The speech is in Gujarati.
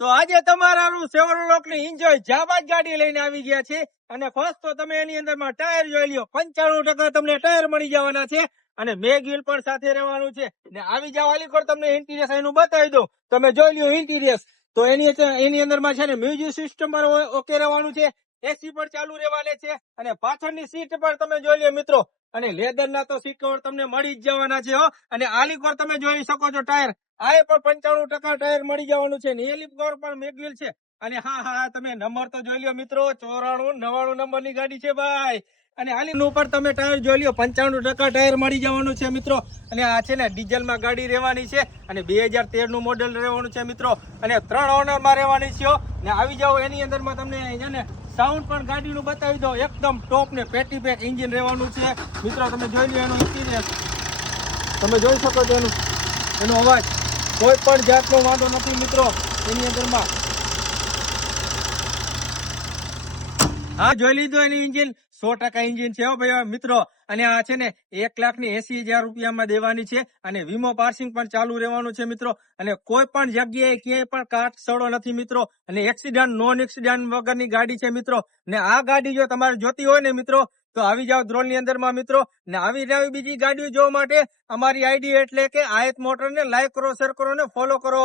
તો આજે તમારું સેવરલોક ની એન્જોય જાબાજ ગાડી લઈને આવી ગયા છે અને ફર્સ્ટ તો તમે એની અંદરમાં ટાયર જોઈ લ્યો 95% તમને ટાયર મળી જવાના છે અને મેગ વ્હીલ પણ સાથે રહેવાનું છે ને આવી જાવ અલીકોટ તમને ઇન્ટિરિયર એનું બતાવી દો તમે જોઈ લ્યો ઇન્ટિરિયર તો એની અંદરમાં છે ને મ્યુઝિક સિસ્ટમ પર ઓકે રહેવાનું છે એસી પણ ચાલુ રહેવાને છે અને પાછળની સીટ પર તમે જોઈ લ્યો મિત્રો અને લેધર ના તો સીટ કવર તમને મળી જ જવાના છે હો અને આલીકોટ તમે જોઈ શકો છો ટાયર આ પણ 95% ટાયર મળી જવાનું છે ને એલિપ કવર પણ મેગવિલ છે અને હા તમે નંબર તો જોઈ લ્યો મિત્રો 94 99 નંબર ની ગાડી છે ભાઈ અને આલી ઉપર તમે ટાયર જોઈ લ્યો 95% ટાયર મળી જવાનું છે મિત્રો અને આ છે ને ડીઝલ માં ગાડી રહેવાની છે અને 2013 નું મોડેલ રહેવાનું છે મિત્રો અને 3 ઓનર માં રહેવાની છે ને આવી જાવ એની અંદર માં તમને છે ને સાઉન્ડ પણ ગાડીનું બતાવી દો એકદમ ટોપ ને પેટી પેક એન્જિન રહેવાનું છે મિત્રો તમે જોઈ લો એનું ઇન્ટિરિયર તમે જોઈ શકો છો એનો અવાજ કોઈ પણ જાતનો વાંધો નથી મિત્રો એની અંદરમાં હા જોઈ લીધું એનું એન્જિન 100% એન્જિન છે હો ભાઈ મિત્રો અને આ છે ને 1,80,000 રૂપિયામાં દેવાની છે અને વીમો પાર્સિંગ પણ ચાલુ રહેવાનું છે મિત્રો અને કોઈ પણ જગ્યાએ ક્યાંય પણ કાટ સડો નથી મિત્રો અને એક્સિડન્ટ નોન એક્સિડન્ટ વગરની ગાડી છે મિત્રો ને આ ગાડી જો તમારે જોતી હોય ને મિત્રો તો આવી જાવ ધ્રોલની અંદરમાં મિત્રો ને આવી નવી બીજી ગાડીઓ જોવા માટે અમારી આઈડી એટલે કે આયત મોટર ને લાઈક કરો શેર કરો ને ફોલો કરો।